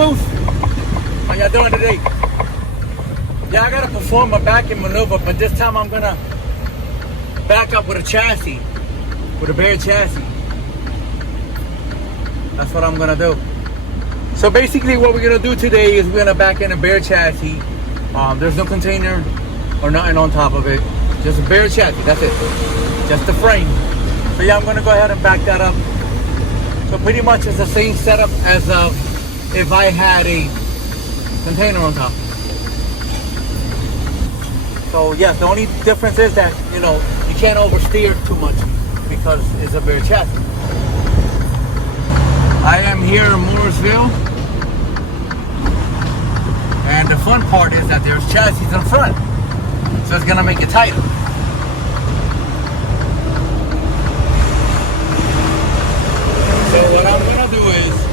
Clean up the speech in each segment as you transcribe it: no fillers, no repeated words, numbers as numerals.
peoples? How y'all doing today? Yeah, I gotta perform a backing maneuver, but this time I'm gonna back up with a chassis, with a bare chassis. That's what I'm gonna do. So basically what we're gonna do today is we're gonna back in a bare chassis. There's no container or nothing on top of it. Just a bare chassis, that's it. Just the frame. So yeah, I'm gonna go ahead and back that up. So pretty much it's the same setup as if I had a container on top. So yes, the only difference is that, you know, you can't oversteer too much because it's a bare chassis. I am here in Mooresville, and the fun part is that there's chassis in front, so it's gonna make it tighter. So what I'm gonna do is,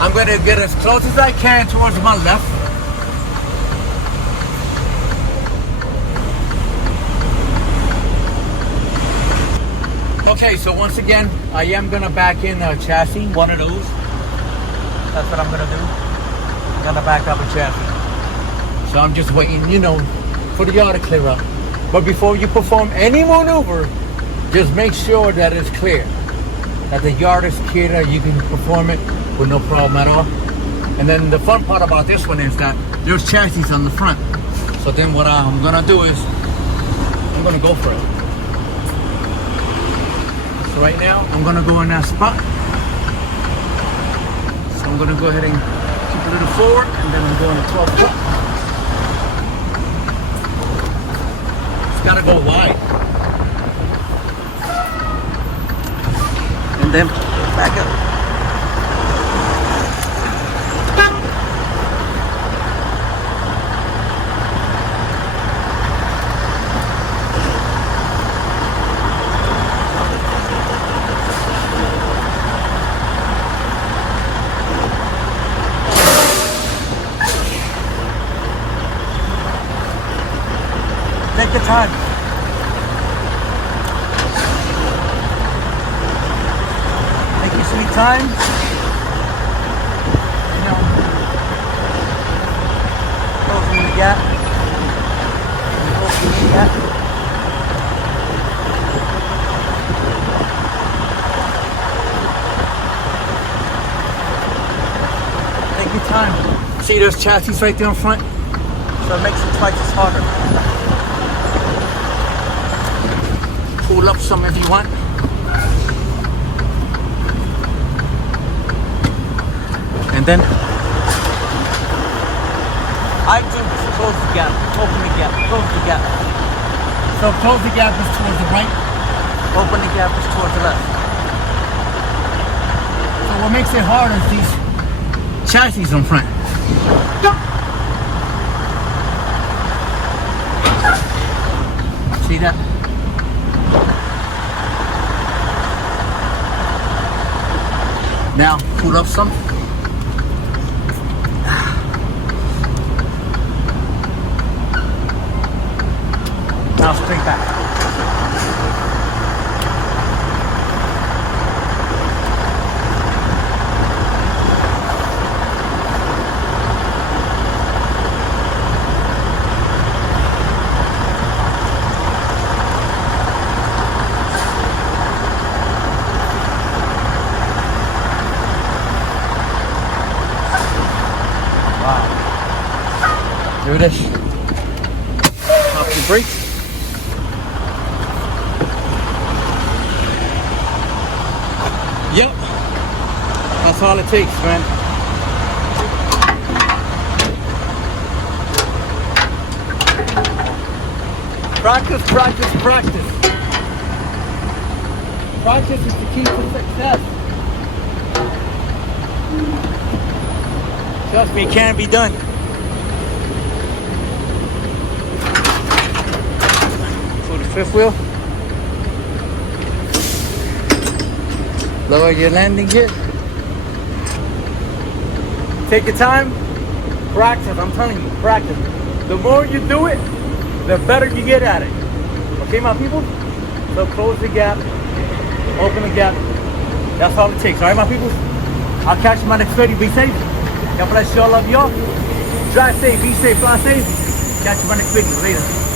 I'm gonna get as close as I can towards my left. Okay, so once again, I am gonna back in a chassis, one of those. That's what I'm gonna do. I'm gonna back up a chassis. So I'm just waiting, you know, for the yard to clear up. But before you perform any maneuver, just make sure that it's clear. That the yard is clear, that you can perform it with no problem at all. And then the fun part about this one is that there's chassis on the front. So then what I'm gonna do is, I'm gonna go for it. So right now, I'm gonna go in that spot. So I'm gonna go ahead and keep a little forward, and then I'm going to 12 o'clock. It's gotta go wide. And then back up. Take your time. Take your sweet time. You know, closing the gap. Closing the gap. Take your time. See, there's chassis right there in front, so it makes it twice as harder. Pull up some if you want. And then I do close the gap, open the gap, close the gap. So close the gap is towards the right, open the gap is towards the left. So what makes it hard is these chassis in front. See that? Now, pull up some. Now straight back. Do this. Pop the brakes. Yep. That's all it takes, man. Practice, practice, practice. Practice is the key to success. Trust me, it can be done. Fifth wheel. Lower your landing gear. Take your time. Practice. I'm telling you, practice. The more you do it, the better you get at it. Okay, my people? So close the gap. Open the gap. That's all it takes. All right, my people? I'll catch you in my next video. Be safe. God bless you all, love you all. Drive safe, be safe, fly safe. Catch you on the next video. Later.